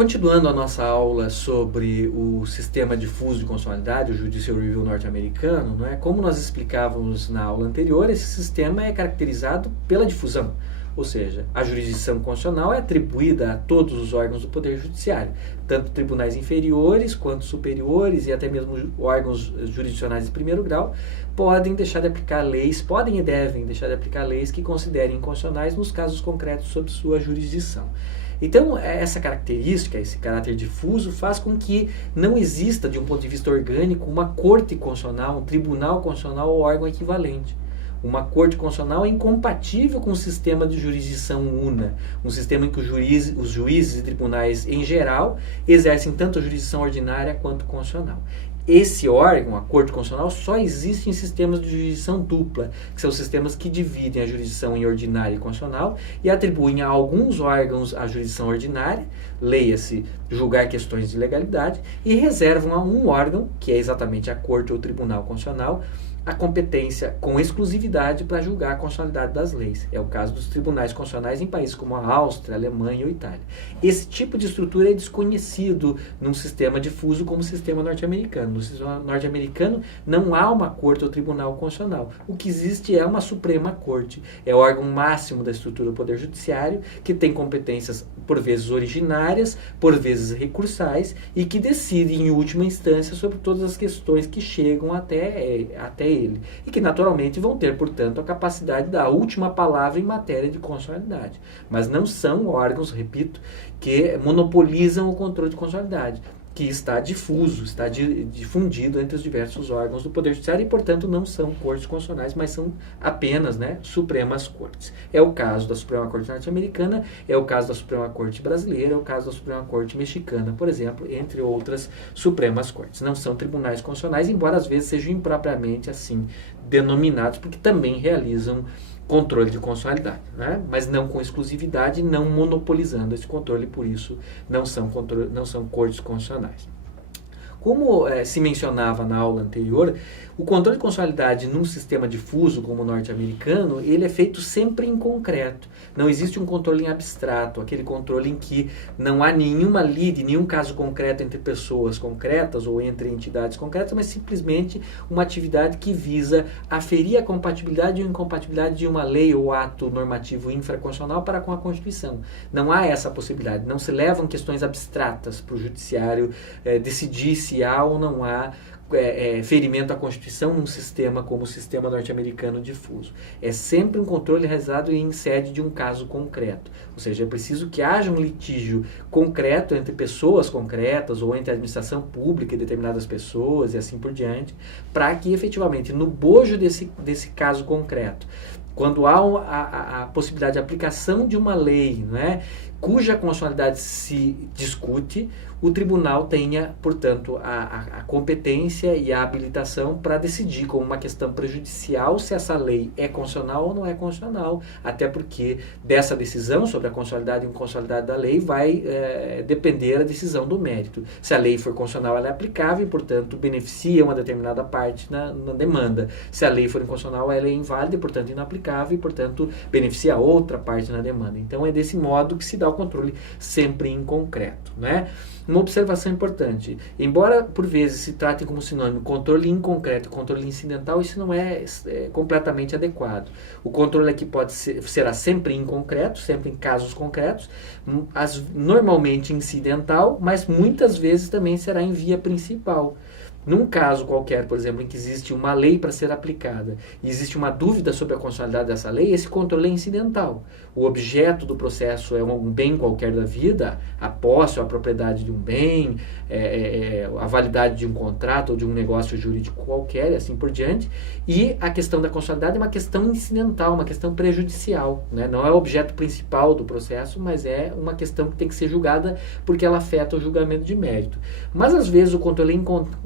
Continuando a nossa aula sobre o sistema difuso de constitucionalidade, o Judicial Review norte-americano, não é? Como nós explicávamos na aula anterior, esse sistema é caracterizado pela difusão, ou seja, a jurisdição constitucional é atribuída a todos os órgãos do Poder Judiciário, tanto tribunais inferiores quanto superiores e até mesmo órgãos jurisdicionais de primeiro grau, podem deixar de aplicar leis, podem e devem deixar de aplicar leis que considerem inconstitucionais nos casos concretos sob sua jurisdição. Então, essa característica, esse caráter difuso, faz com que não exista, de um ponto de vista orgânico, uma corte constitucional, um tribunal constitucional ou órgão equivalente. Uma corte constitucional é incompatível com o sistema de jurisdição una, um sistema em que os juízes e tribunais, em geral, exercem tanto a jurisdição ordinária quanto constitucional. Esse órgão, a Corte Constitucional, só existe em sistemas de jurisdição dupla, que são sistemas que dividem a jurisdição em ordinária e constitucional e atribuem a alguns órgãos a jurisdição ordinária, leia-se julgar questões de legalidade, e reservam a um órgão, que é exatamente a Corte ou Tribunal Constitucional, a competência com exclusividade para julgar a constitucionalidade das leis. É o caso dos tribunais constitucionais em países como a Áustria, a Alemanha ou Itália. Esse tipo de estrutura é desconhecido num sistema difuso como o sistema norte-americano. No sistema norte-americano não há uma corte ou tribunal constitucional. O que existe é uma Suprema Corte. É o órgão máximo da estrutura do Poder Judiciário, que tem competências por vezes originárias, por vezes recursais, e que decide em última instância sobre todas as questões que chegam até ele, e que naturalmente vão ter, portanto, a capacidade da última palavra em matéria de constitucionalidade, mas não são órgãos, repito, que monopolizam o controle de constitucionalidade, que está difuso, está difundido entre os diversos órgãos do Poder Judiciário e, portanto, não são cortes constitucionais, mas são apenas, Supremas Cortes. É o caso da Suprema Corte norte-americana, é o caso da Suprema Corte brasileira, é o caso da Suprema Corte mexicana, por exemplo, entre outras Supremas Cortes. Não são tribunais constitucionais, embora às vezes sejam impropriamente assim denominados, porque também realizam controle de constitucionalidade, mas não com exclusividade, não monopolizando esse controle, por isso não são cortes constitucionais. Como se mencionava na aula anterior, o controle de constitucionalidade num sistema difuso como o norte-americano, ele é feito sempre em concreto. Não existe um controle em abstrato, aquele controle em que não há nenhuma lide, nenhum caso concreto entre pessoas concretas ou entre entidades concretas, mas simplesmente uma atividade que visa aferir a compatibilidade ou incompatibilidade de uma lei ou ato normativo infraconstitucional para com a Constituição. Não há essa possibilidade, não se levam questões abstratas para o judiciário decidir se há ou não há ferimento à Constituição num sistema como o sistema norte-americano difuso. É sempre um controle realizado em sede de um caso concreto. Ou seja, é preciso que haja um litígio concreto entre pessoas concretas ou entre a administração pública e determinadas pessoas e assim por diante, para que efetivamente no bojo desse caso concreto, quando há a possibilidade de aplicação de uma lei, cuja constitucionalidade se discute, o tribunal tenha, portanto, a competência e a habilitação para decidir como uma questão prejudicial se essa lei é constitucional ou não é constitucional, até porque dessa decisão sobre a constitucionalidade e inconstitucionalidade da lei vai depender a decisão do mérito. Se a lei for constitucional, ela é aplicável e, portanto, beneficia uma determinada parte na demanda. Se a lei for inconstitucional, ela é inválida e, portanto, inaplicável e, portanto, beneficia outra parte na demanda. Então, é desse modo que se dá o controle sempre em concreto, Uma observação importante, embora por vezes se tratem como sinônimo controle inconcreto e controle incidental, isso não é completamente adequado. O controle aqui será sempre inconcreto, sempre em casos concretos, normalmente incidental, mas muitas vezes também será em via principal. Num caso qualquer, por exemplo, em que existe uma lei para ser aplicada e existe uma dúvida sobre a constitucionalidade dessa lei, esse controle é incidental. O objeto do processo é um bem qualquer da vida, a posse ou a propriedade de um bem, a validade de um contrato ou de um negócio jurídico qualquer, e assim por diante. E a questão da constitucionalidade é uma questão incidental, uma questão prejudicial. Não é o objeto principal do processo, mas é uma questão que tem que ser julgada porque ela afeta o julgamento de mérito. Mas, às vezes, o controle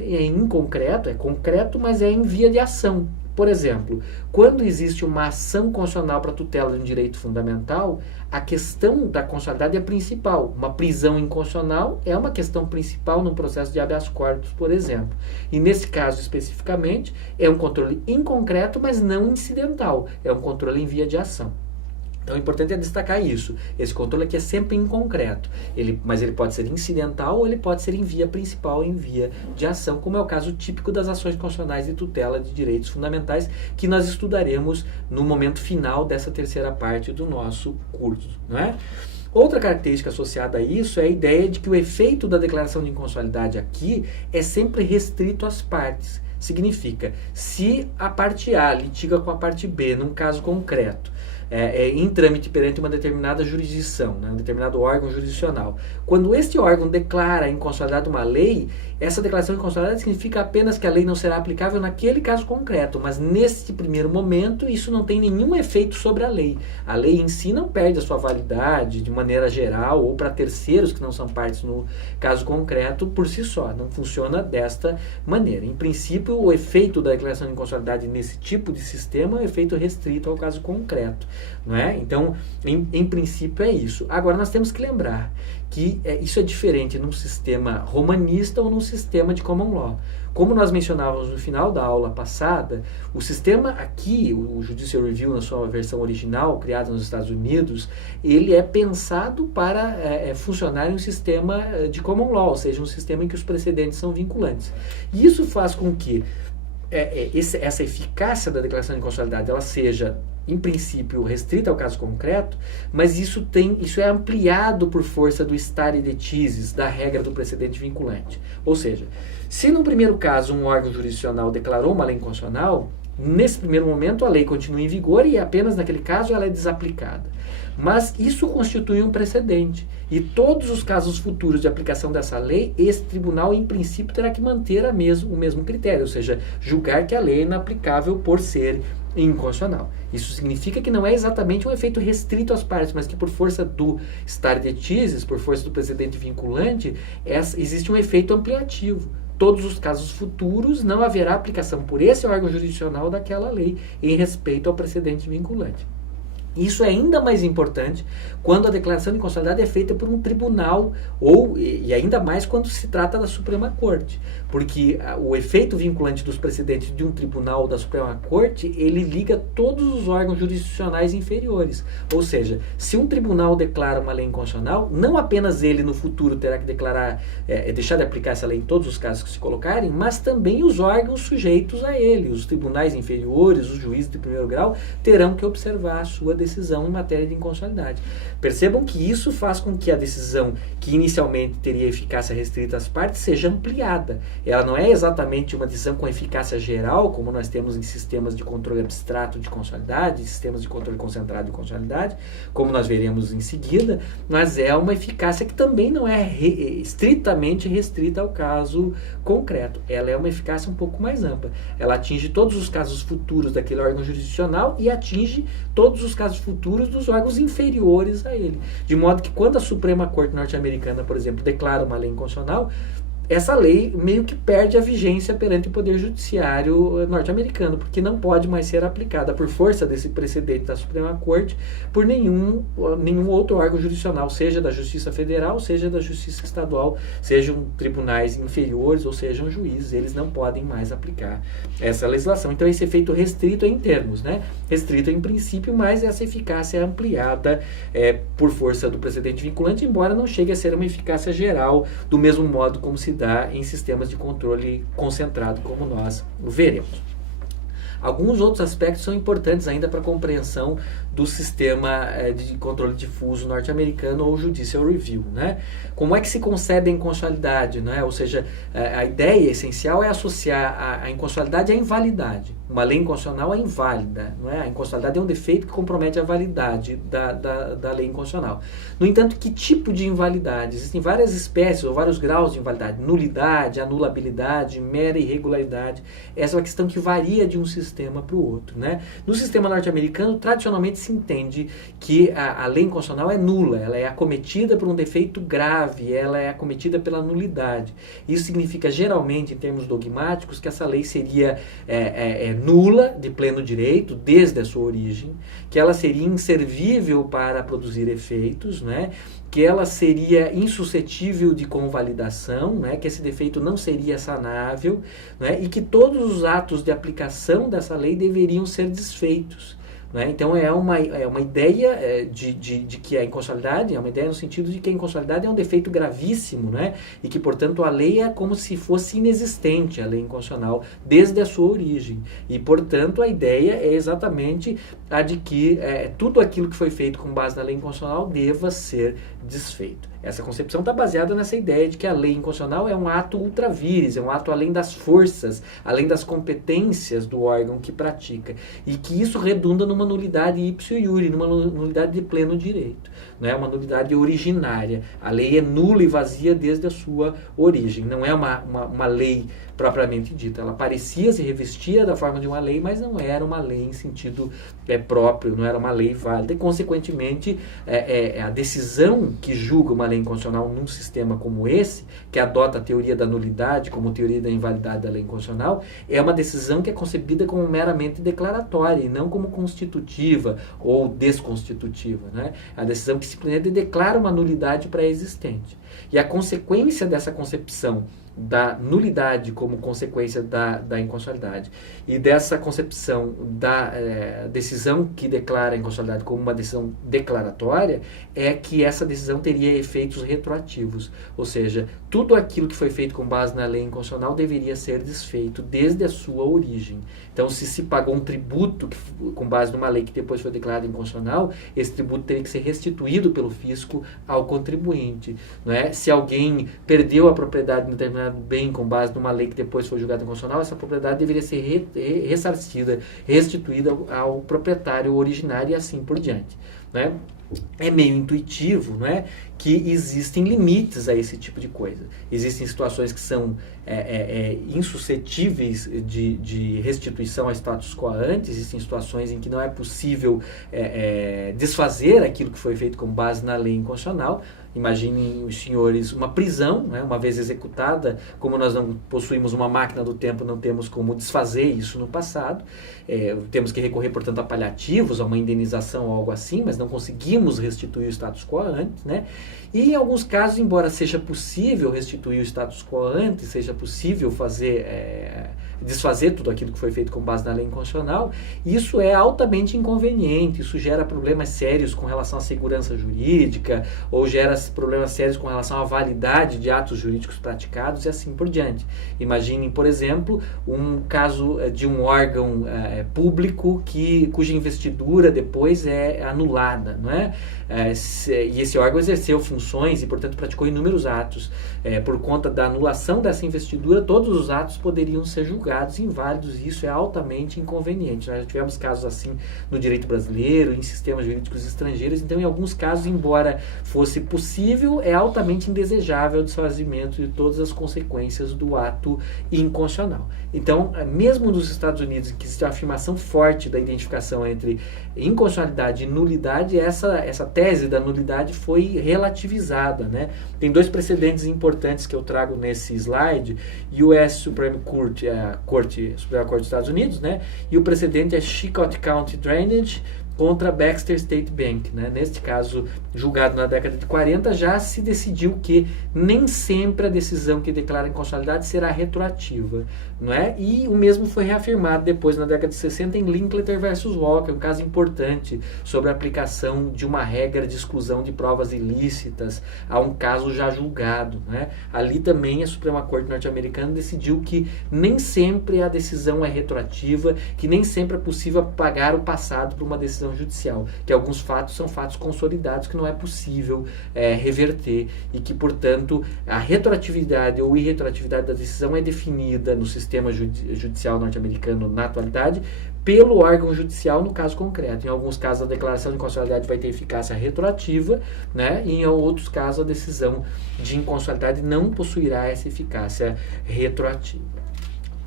é inconcreto, é concreto, mas é em via de ação. Por exemplo, quando existe uma ação constitucional para tutela de um direito fundamental, a questão da constitucionalidade é principal. Uma prisão inconstitucional é uma questão principal no processo de habeas corpus, por exemplo. E nesse caso especificamente, é um controle inconcreto, mas não incidental. É um controle em via de ação. Então, o importante é destacar isso. Esse controle aqui é sempre em concreto, mas ele pode ser incidental ou ele pode ser em via principal, em via de ação, como é o caso típico das ações constitucionais de tutela de direitos fundamentais, que nós estudaremos no momento final dessa terceira parte do nosso curso, não é? Outra característica associada a isso é a ideia de que o efeito da declaração de inconstitucionalidade aqui é sempre restrito às partes. Significa, se a parte A litiga com a parte B num caso concreto, em trâmite perante uma determinada jurisdição, né, um determinado órgão jurisdicional. Quando este órgão declara a inconstitucionalidade de uma lei, essa declaração de inconstitucionalidade significa apenas que a lei não será aplicável naquele caso concreto, mas neste primeiro momento isso não tem nenhum efeito sobre a lei. A lei em si não perde a sua validade de maneira geral ou para terceiros que não são partes no caso concreto por si só, não funciona desta maneira. Em princípio, o efeito da declaração de inconstitucionalidade nesse tipo de sistema é um efeito restrito ao caso concreto. Não é? Então, em princípio é isso. Agora, nós temos que lembrar que isso é diferente num sistema romanista ou num sistema de common law. Como nós mencionávamos no final da aula passada, o sistema aqui, o Judicial Review na sua versão original, criado nos Estados Unidos, ele é pensado para funcionar em um sistema de common law, ou seja, um sistema em que os precedentes são vinculantes. E isso faz com que essa eficácia da declaração de inconstitucionalidade ela seja, em princípio, restrita ao caso concreto, mas isso é ampliado por força do stare decisis, da regra do precedente vinculante. Ou seja, se no primeiro caso um órgão jurisdicional declarou uma lei inconstitucional, nesse primeiro momento a lei continua em vigor e apenas naquele caso ela é desaplicada. Mas isso constitui um precedente. E todos os casos futuros de aplicação dessa lei, esse tribunal, em princípio, terá que manter o mesmo critério, ou seja, julgar que a lei é inaplicável por ser inconstitucional. Isso significa que não é exatamente um efeito restrito às partes, mas que por força do stare decisis, por força do precedente vinculante, existe um efeito ampliativo. Todos os casos futuros não haverá aplicação por esse órgão jurisdicional daquela lei em respeito ao precedente vinculante. Isso é ainda mais importante quando a declaração de inconstitucionalidade é feita por um tribunal e ainda mais quando se trata da Suprema Corte, porque o efeito vinculante dos precedentes de um tribunal da Suprema Corte, ele liga todos os órgãos jurisdicionais inferiores. Ou seja, se um tribunal declara uma lei inconstitucional, não apenas ele no futuro terá que deixar de aplicar essa lei em todos os casos que se colocarem, mas também os órgãos sujeitos a ele, os tribunais inferiores, os juízes de primeiro grau, terão que observar a sua decisão em matéria de inconstitucionalidade. Percebam que isso faz com que a decisão que inicialmente teria eficácia restrita às partes seja ampliada. Ela não é exatamente uma decisão com eficácia geral, como nós temos em sistemas de controle abstrato de constitucionalidade, sistemas de controle concentrado de constitucionalidade, como nós veremos em seguida, mas é uma eficácia que também não é estritamente restrita ao caso concreto. Ela é uma eficácia um pouco mais ampla. Ela atinge todos os casos futuros daquele órgão jurisdicional e atinge todos os casos futuros dos órgãos inferiores a ele. De modo que quando a Suprema Corte norte-americana, por exemplo, declara uma lei inconstitucional, essa lei meio que perde a vigência perante o Poder Judiciário norte-americano, porque não pode mais ser aplicada por força desse precedente da Suprema Corte por nenhum outro órgão jurisdicional, seja da Justiça Federal, seja da Justiça Estadual, sejam tribunais inferiores ou sejam juízes, eles não podem mais aplicar essa legislação. Então esse efeito restrito em termos, né? Restrito em princípio, mas essa eficácia é ampliada por força do precedente vinculante, embora não chegue a ser uma eficácia geral, do mesmo modo como se dá em sistemas de controle concentrado, como nós veremos. Alguns outros aspectos são importantes ainda para a compreensão do sistema de controle difuso norte-americano ou Judicial Review, né? Como é que se concebe a inconstitucionalidade, né? Ou seja, a ideia essencial é associar a inconstitucionalidade à invalidade. Uma lei inconstitucional é inválida, não é? A inconstitucionalidade é um defeito que compromete a validade da lei inconstitucional. No entanto, que tipo de invalidade? Existem várias espécies ou vários graus de invalidade. Nulidade, anulabilidade, mera irregularidade. Essa é uma questão que varia de um sistema para o outro, né? No sistema norte-americano, tradicionalmente se entende que a lei inconstitucional é nula, ela é acometida por um defeito grave, ela é acometida pela nulidade. Isso significa, geralmente, em termos dogmáticos, que essa lei seria nula de pleno direito desde a sua origem, que ela seria inservível para produzir efeitos, né? Que ela seria insuscetível de convalidação, né? Que esse defeito não seria sanável, né? E que todos os atos de aplicação dessa lei deveriam ser desfeitos. Né? Então é uma ideia de que a inconstitucionalidade é uma ideia no sentido de que a inconstitucionalidade é um defeito gravíssimo, né? E que, portanto, a lei é como se fosse inexistente, a lei inconstitucional, desde a sua origem. E, portanto, a ideia é exatamente a de que tudo aquilo que foi feito com base na lei inconstitucional deva ser desfeito. Essa concepção está baseada nessa ideia de que a lei inconstitucional é um ato ultra vires, é um ato além das forças, além das competências do órgão que pratica. E que isso redunda numa nulidade ipso iure, numa nulidade de pleno direito. Não é uma nulidade originária. A lei é nula e vazia desde a sua origem. Não é uma lei propriamente dita. Ela parecia se revestia da forma de uma lei, mas não era uma lei em sentido próprio, não era uma lei válida. E, consequentemente, a decisão que julga uma lei inconstitucional num sistema como esse, que adota a teoria da nulidade como teoria da invalidade da lei inconstitucional, é uma decisão que é concebida como meramente declaratória e não como constitutiva ou desconstitutiva. Né? A decisão que simplesmente declara uma nulidade pré-existente. E a consequência dessa concepção da nulidade como consequência da inconstitucionalidade e dessa concepção da decisão que declara a inconstitucionalidade como uma decisão declaratória é que essa decisão teria efeitos retroativos, ou seja, tudo aquilo que foi feito com base na lei inconstitucional deveria ser desfeito desde a sua origem. Então, se pagou um tributo com base numa lei que depois foi declarada inconstitucional, esse tributo teria que ser restituído pelo fisco ao contribuinte. Não é? Se alguém perdeu a propriedade de um determinado bem com base numa lei que depois foi julgada inconstitucional, essa propriedade deveria ser ressarcida, restituída ao proprietário originário e assim por diante. Né? É meio intuitivo, não é, que existem limites a esse tipo de coisa. Existem situações que são insuscetíveis de restituição ao status quo ante, existem situações em que não é possível desfazer aquilo que foi feito com base na lei inconstitucional. Imaginem os senhores uma prisão, né, uma vez executada, como nós não possuímos uma máquina do tempo, não temos como desfazer isso no passado. Temos que recorrer, portanto, a paliativos, a uma indenização ou algo assim, mas não conseguimos restituir o status quo ante, né? E em alguns casos, embora seja possível restituir o status quo ante, seja possível desfazer tudo aquilo que foi feito com base na lei inconstitucional, isso é altamente inconveniente, isso gera problemas sérios com relação à segurança jurídica, ou gera problemas sérios com relação à validade de atos jurídicos praticados e assim por diante. Imaginem, por exemplo, um caso de um órgão público cuja investidura depois é anulada, não é? E esse órgão exerceu funções e, portanto, praticou inúmeros atos. Por conta da anulação dessa investidura, todos os atos poderiam ser julgados inválidos e isso é altamente inconveniente. Nós já tivemos casos assim no direito brasileiro, em sistemas jurídicos estrangeiros, então, em alguns casos, embora fosse possível, é altamente indesejável o desfazimento de todas as consequências do ato inconstitucional. Então, mesmo nos Estados Unidos, em que existe uma afirmação forte da identificação entre inconstitucionalidade e nulidade, essa tese da nulidade foi relativizada, né? Tem dois precedentes importantes que eu trago nesse slide: US Supreme Court, a Suprema Corte dos Estados Unidos, né? E o precedente é Chillicothe County Drainage contra Baxter State Bank, né? Neste caso, julgado na década de 40, já se decidiu que nem sempre a decisão que declara inconstitucionalidade será retroativa, não é? E o mesmo foi reafirmado depois, na década de 60, em Linkletter versus Walker, um caso importante sobre a aplicação de uma regra de exclusão de provas ilícitas a um caso já julgado, né? Ali também a Suprema Corte norte-americana decidiu que nem sempre a decisão é retroativa, que nem sempre é possível apagar o passado por uma decisão judicial, que alguns fatos são fatos consolidados que não é possível reverter e que, portanto, a retroatividade ou irretroatividade da decisão é definida no sistema judicial norte-americano na atualidade pelo órgão judicial no caso concreto. Em alguns casos a declaração de inconstitucionalidade vai ter eficácia retroativa, né? E em outros casos a decisão de inconstitucionalidade não possuirá essa eficácia retroativa.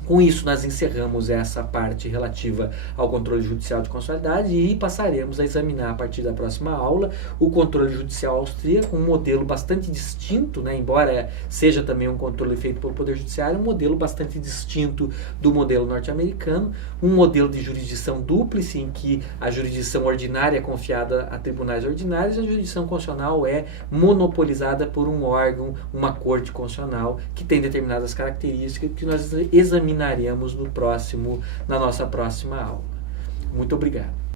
Com isso, nós encerramos essa parte relativa ao controle judicial de constitucionalidade e passaremos a examinar, a partir da próxima aula, o controle judicial austríaco, um modelo bastante distinto, né, embora seja também um controle feito pelo Poder Judiciário, um modelo bastante distinto do modelo norte-americano, um modelo de jurisdição dúplice, em que a jurisdição ordinária é confiada a tribunais ordinários e a jurisdição constitucional é monopolizada por um órgão, uma corte constitucional, que tem determinadas características que nós examinaremos na nossa próxima aula. Muito obrigado.